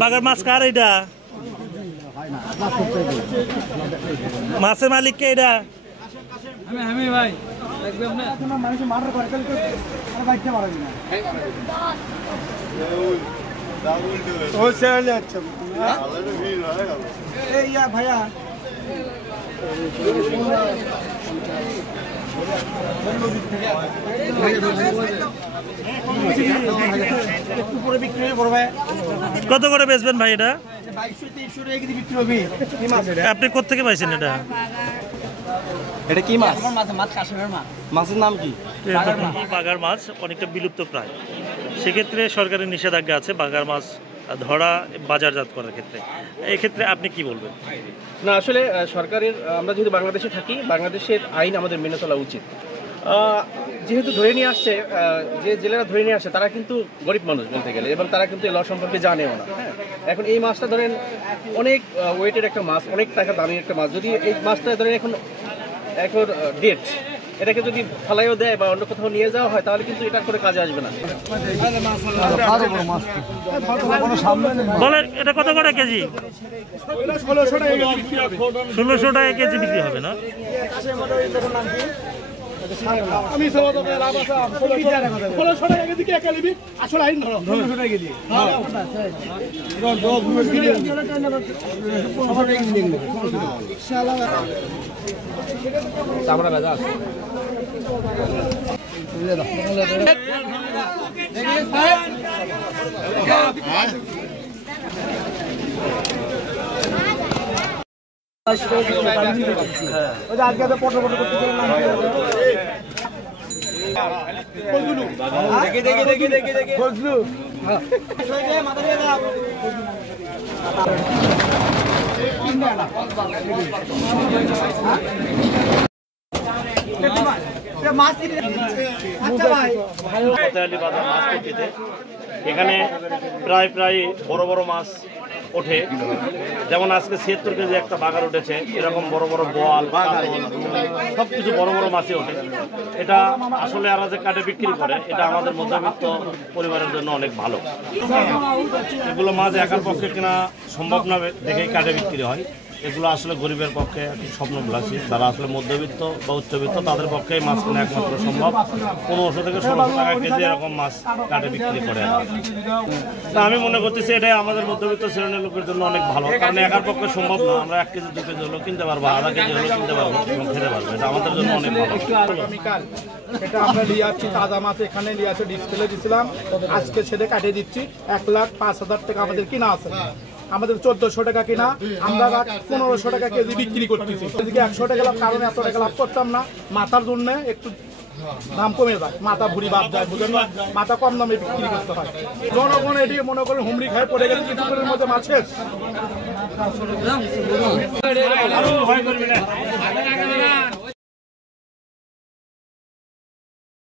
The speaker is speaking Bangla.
বাগার মাছ কার এটা? মাছের মালিক কে এটা? আমি ভাই ভাইয়া কত করে বেচবেন ভাই এটা? আপনি কোথেকে পাইছেন এটা? এটা কি মাছ? মাছের নাম কি? বাগার মাছ অনেকটা বিলুপ্ত প্রায়, সেক্ষেত্রে সরকারের নিষেধাজ্ঞা আছে বাগার মাছ ধরা বাজারজাত করার ক্ষেত্রে। এই ক্ষেত্রে আপনি কি বলবেন? না, আসলে সরকারের, আমরা যেহেতু বাংলাদেশে থাকি, বাংলাদেশের আইন আমাদের মেনে চলা উচিত। যেহেতু ধরে নিয়ে আসছে, যে জেলেরা ধরে নিয়ে আসছে তারা কিন্তু গরিব মানুষ বলতে গেলে, এবং তারা কিন্তু এই ল সম্পর্কে জানেও না। হ্যাঁ, এখন এই মাছটা ধরেন অনেক ওয়েটের একটা মাছ, অনেক টাকা দামি একটা মাছ, যদি এই মাছটা ধরেন এখন ডেট, এটাকে যদি ফালাইও দেয় বা অন্য কোথাও নিয়ে যাওয়া হয় তাহলে কিন্তু এটা করে কাজে আসবে না। বলেন এটা কত করে কেজি? 1600 টাকা কেজি বিক্রি হবে না? আমি আসলে আইন ধরো আমরা রাজা আছে এখানে প্রায় বড় বড় মাছ ওঠে, যেমন আজকে 76 কেজি একটা বাগার উঠেছে, এরকম বড় বড় বোয়াল সবকিছু বড় বড় মাছই ওঠে। এটা আসলে এরা যে কাটে বিক্রি করে, এটা আমাদের মধ্যবিত্ত পরিবারের জন্য অনেক ভালো। এগুলো মাছ একার পক্ষে কেনা সম্ভব না দেখেই কাটে বিক্রি হয়। এগুলো আসলে গরিবের পক্ষে স্বপ্নবিলাসী, যারা আসলে মধ্যবিত্ত বা উচ্চবিত্ত তাদের পক্ষে মাছ কেনা একমাত্র সম্ভব। 1500 থেকে 1600 টাকা কেজি এরকম মাছ কাটে বিক্রি করে। তা আমি মনে করতেছি এটাই আমাদের মধ্যবিত্ত শ্রেণীর লোকের জন্য অনেক ভালো, কারণ একার পক্ষে সম্ভব না। আমরা 1 কেজি 2 কেজি হলেও কিনতে পারবো, আধা কেজি হলেও কিনতে পারবো এবং খেতে পারবো। এটা আমাদের জন্য অনেক ভালো। এটা আমরা নিয়ে যাচ্ছি তাজা মাছ, এখানে নিয়ে আসে ডিসপ্লে দিছিলাম, আজকে সেটা কাটিয়ে দিচ্ছি। 1,05,000 টাকা আমাদের কিনা আছে, আমাদের 1400 টাকা কিনা, আমরা 1500 টাকা কেজি বিক্রি করতেছি। এদিকে 100 টাকা লাভ, কারণ এত টাকা লাভ করতাম না, মাথার জন্য একটু দাম কমে যায়, মাথা ভুড়ি বাদ যায়, বুঝলেন না, মাথা কম দামে বিক্রি করতে হয়। জনগণ এটি মনে করেন হুমড়ি খায় পড়ে গেছে কিছুক্ষণের মধ্যে মাছ শেষ।